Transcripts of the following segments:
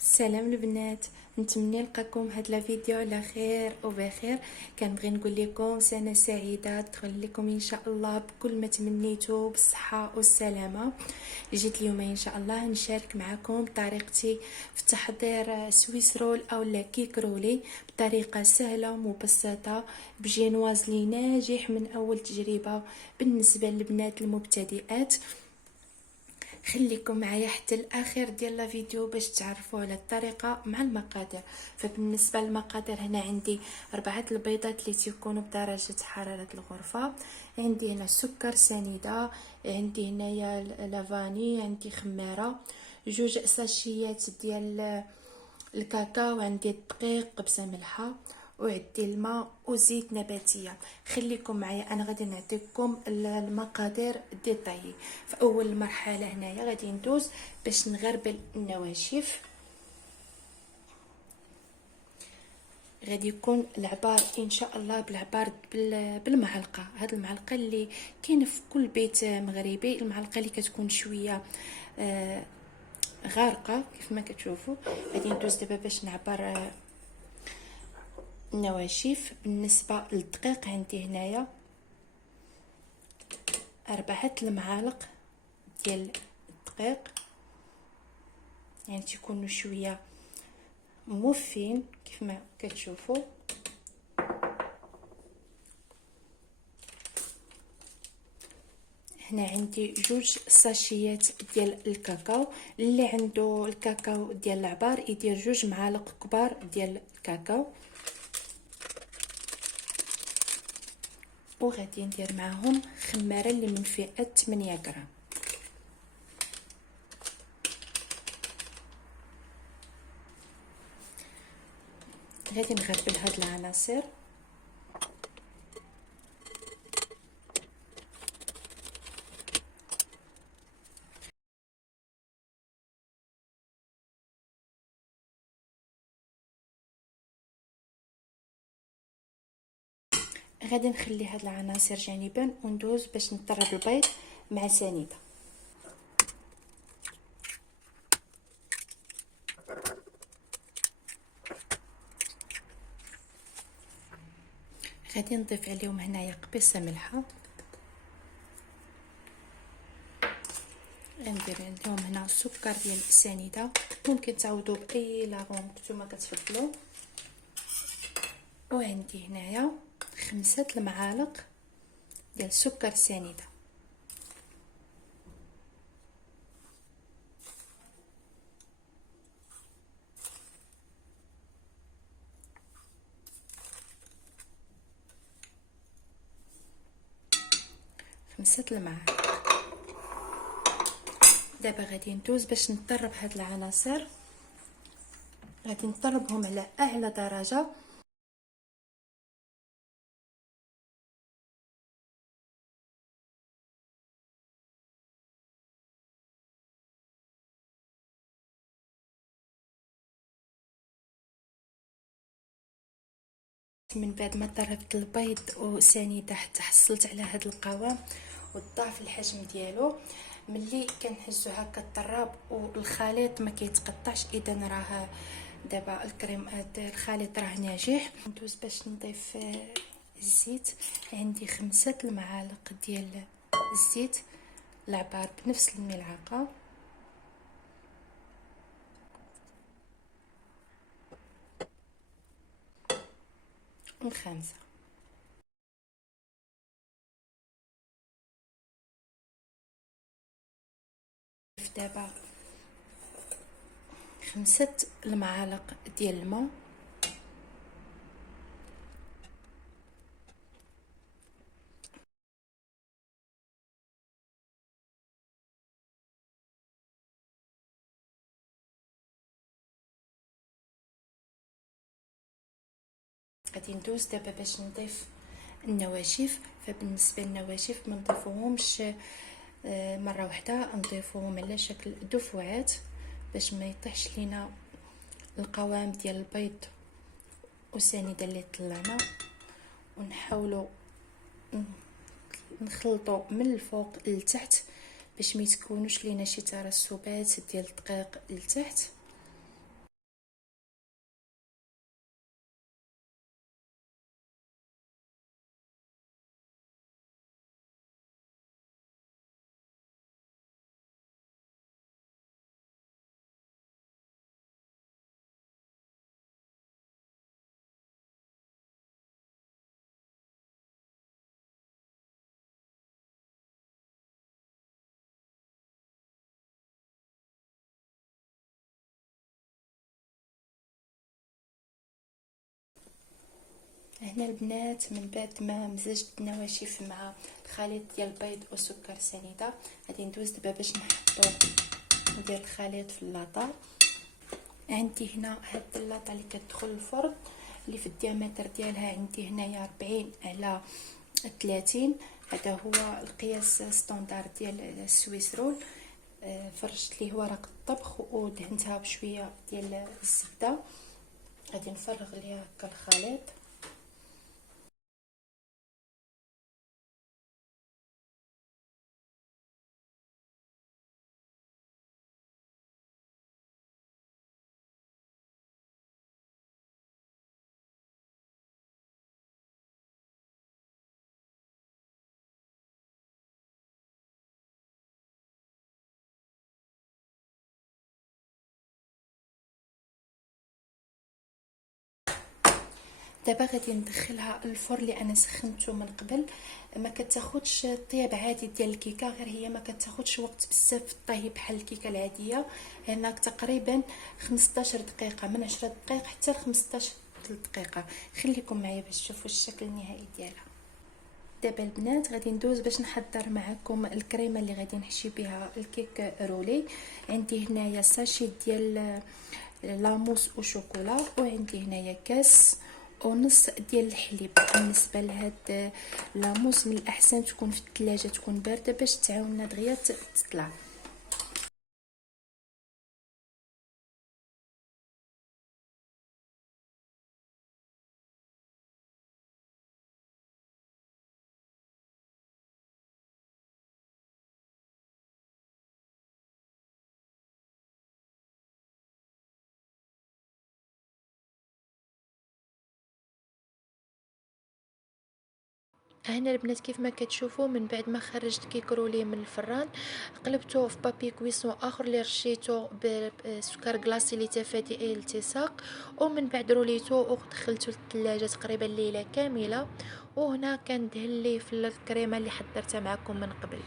سلام البنات، نتمنى نلقاكم هاد الفيديو على خير وبخير. كنبغي نقول لكم سنه سعيده تدخل لكم ان شاء الله بكل ما تمنيتو بالصحه والسلامه. جيت اليوم ان شاء الله نشارك معكم طريقتي في تحضير سويس رول او كيك رولي بطريقه سهله ومبسطه بجينواز لي ناجح من اول تجربه بالنسبه للبنات المبتدئات. خليكم معايا حتى الاخر ديال الفيديو باش تعرفوا على الطريقه مع المقادير. فبالنسبه للمقادير هنا عندي 4 البيضات اللي تيكونوا بدرجه حراره الغرفه، عندي هنا سكر سنيده، عندي هنايا لافاني، عندي خميره، 2 ساشيات ديال الكاكاو، عندي الدقيق قبصه ملحه، وعندي الماء وزيت نباتيه. خليكم معايا انا غادي نعطيكم المقادير ديتايي. في اول مرحله هنايا غادي ندوز باش نغربل النواشف. غادي يكون العبار ان شاء الله بالعبار بالمعلقه، هاد المعلقه اللي كاينه في كل بيت مغربي، المعلقه اللي كتكون شويه غارقه كيف ما كتشوفوا. غادي ندوز دابا باش نعبر النواشف. بالنسبه للدقيق عندي هنايا 4 المعالق ديال الدقيق، يعني تيكونوا شويه موفين كيف ما كتشوفوا. هنا عندي 2 ساشيات ديال الكاكاو، اللي عنده الكاكاو ديال العبار يدير 2 معالق كبار ديال الكاكاو، وغادي ندير معاهم خماره اللي من فئه 8 غرام. غادي نغربل هاد العناصر. غادي نخلي هاد العناصر جانبا وندوز باش نطرب البيض مع سنيده. غادي نضيف عليهم هنايا قبيصه ملحه، غندير لهم هنا السكر ديال السنيده، ممكن تعوضوا باي لاغون نتوما كتفضلوا، وعندي هنايا 5 المعالق ديال السكر السنيده. خمسة المعالق. دابا غادي ندوز باش نطرب هاد العناصر، غادي نطربهم على اعلى درجه. من بعد ما طربت البيض وسنيده حتى حصلت على هاد القوام وضاعف الحجم ديالو، ملي كنهزو هكا الطراب والخليط ما كيتقطعش، اذا راه دابا الكريم الخليط راه ناجح. ندوز باش نضيف الزيت. عندي 5 المعالق ديال الزيت العبار بنفس الملعقه، و5 دابا 5 المعالق ديال الماء، غادي ندوز دابا باش نضيف النواشف. فبالنسبه للنواشف ما نضيفوهمش مره واحده، نضيفوهم على شكل دفعات باش ما يطيحش لينا القوام ديال البيض والسنيده اللي طلعنا. ونحاولوا نخلطوا من الفوق لتحت باش ما يتكونوش لينا شي ترسبات ديال الدقيق لتحت. هنا البنات من بعد ما مزجت النواشف مع الخليط ديال البيض وسكر سنيده، غادي ندوز دابا باش نحطو ندير الخليط في اللاطه. عندي هنا هاد اللاطه اللي كتدخل الفرن اللي في الديامتر ديالها عندي هنايا 40 على 30. هذا هو القياس ستاندار ديال السويس رول. فرشت ليه ورق الطبخ ودهنتها بشويه ديال الزبده. غادي نفرغ ليها هكا الخليط. دابا غادي ندخلها الفرن اللي انا سخنته من قبل. ما كتاخدش الطياب عادي ديال الكيكه، غير هي ما كتاخدش وقت بزاف في الطهي بحال الكيكه العاديه. هناك تقريبا 15 دقيقه، من 10 دقائق حتى ل 15 دقيقه. خليكم معايا باش تشوفوا الشكل النهائي ديالها. دابا البنات غادي ندوز باش نحضر معكم الكريمه اللي غادي نحشي بها الكيك رولي. عندي هنايا ساشي ديال لاموس وشوكولا، وعندي هنايا كاس ونص ديال الحليب. بالنسبه لهاد لاموس من الاحسن تكون في الثلاجه، تكون بارده باش تعاوننا دغيا تطلع. هنا البنات كيف ما كتشوفوا من بعد ما خرجت كيك رولي من الفران، قلبته في بابي كويسون اخر اللي رشيته بسكر كلاصي لتفادي اي التصاق، ومن بعد روليته ودخلته للثلاجه تقريبا ليله كامله. وهنا كندهن ليه في الكريمه اللي حضرتها معكم من قبل.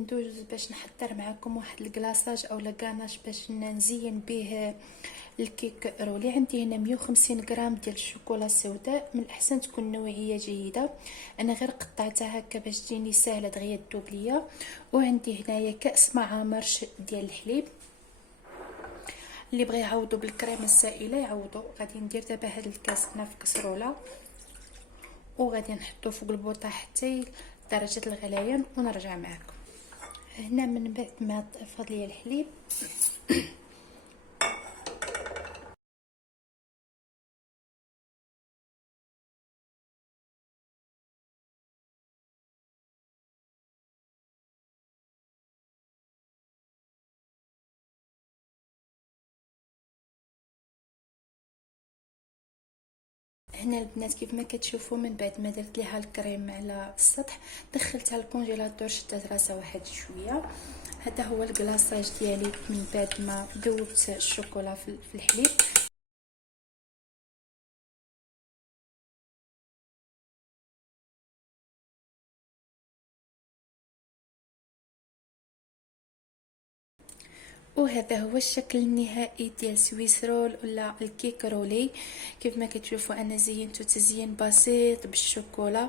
ندوز باش نحضر معكم واحد الكلاصاج او لاكاناش باش نزين به الكيك رولي. عندي هنا 150 غرام ديال الشوكولا السوداء، من الاحسن تكون نوعيه جيده. انا غير قطعتها هكا باش تجيني سهله دغيا تذوب ليا. وعندي هنايا كاس مع مرش ديال الحليب. اللي بغى يعوضوا بالكريمه السائله يعوضوا. غادي ندير دابا هذا الكاس هنا في كسروله، وغادي نحطو فوق البوطه حتى درجه الغليان ونرجع معكم. هنا من بعد ما فاض ليا الحليب هنا البنات كيف ما كتشوفوا من بعد ما درت ليها الكريم على السطح دخلتها الكونجيلاتور، شدت راسها واحد شويه. هذا هو الكلاصاج ديالي من بعد ما ذوبت الشوكولا في الحليب. وهذا هو الشكل النهائي ديال سويس رول ولا الكيك رولي. كيف ما كتشوفوا انا زينته تزيين بسيط بالشوكولا،